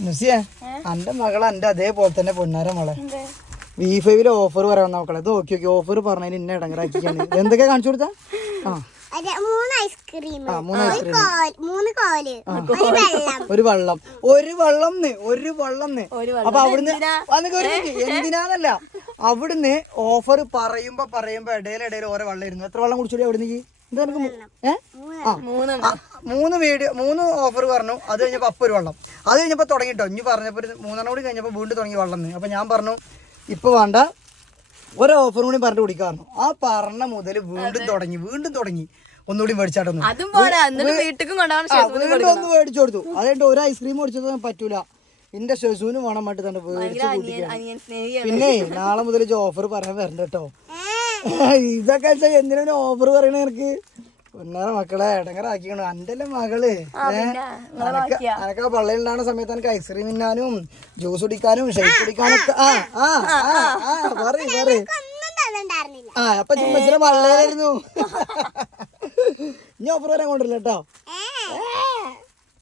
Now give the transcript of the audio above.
നുസിയെ എന്റെ മകളെ എന്റെ അതേപോലെ തന്നെ പൊന്നാര മോളെ V5 ഓഫർ പറയാൻ നോക്കളെ ഇത് നോക്കി നോക്കി ഓഫർ പറഞ്ഞതിന് ഇന്ന ഇടങ്ങറാക്കിയാണ് എന്തൊക്കെയാ കാണിച്ചു കൊടുത്താ ഒരു വെള്ളം അപ്പൊ അവിടുന്ന് എന്തിനാന്നല്ല അവിടുന്ന് ഓഫർ പറയുമ്പോ ഇടയിലിടയിൽ ഓരോ വെള്ളം ഇരുന്നു എത്ര വെള്ളം കുടിച്ചോളി അവിടുന്ന് എന്താ മൂന്ന് ഓഫർ പറഞ്ഞു അത് കഴിഞ്ഞപ്പോ അപ്പൊ ഒരു വെള്ളം അത് കഴിഞ്ഞപ്പോ തുടങ്ങിട്ടോ ഇനി പറഞ്ഞപ്പോ മൂന്നെണ്ണം കൂടി കഴിഞ്ഞപ്പോ വീണ്ടും തുടങ്ങി വെള്ളം അപ്പൊ ഞാൻ പറഞ്ഞു ഇപ്പൊ വേണ്ട ഒരു ഓഫർ കൂടി പറഞ്ഞു കുടിക്കാറുണ്ട് ആ പറഞ്ഞ മുതൽ വീണ്ടും തുടങ്ങി ഒന്നുകൂടി മേടിച്ചാട്ടൊന്നും വീണ്ടും ഒന്ന് മേടിച്ചു കൊടുത്തു അതുകൊണ്ട് ഒരു ഐസ്ക്രീം മേടിച്ചത് പറ്റൂല എന്റെ ഷെസൂന് വേണം മട്ടി തന്നെ മേടിച്ചു കുടിക്കാൻ പിന്നെ നാളെ മുതൽ ഓഫർ പറയാൻ വരണ്ട കേട്ടോ ഇതൊക്കെ എന്തിനാണ് ഓഫർ പറയണ എനിക്ക് പൊന്നാറ മക്കളെ ഇടങ്ങറാക്കിക്കണു എന്റെ മകള് എനക്ക് പള്ളിയിലുണ്ടാകുന്ന സമയത്ത് എനിക്ക് ഐസ്ക്രീം തിന്നാനും ജ്യൂസ് കുടിക്കാനും ഷേക്ക് കുടിക്കാനൊക്കെ പറയും അപ്പൊ ചിമ്മച്ചിനെ പള്ളിയിലായിരുന്നു ഇനി ഓഫർ വരാൻ കൊണ്ടില്ല കേട്ടോ.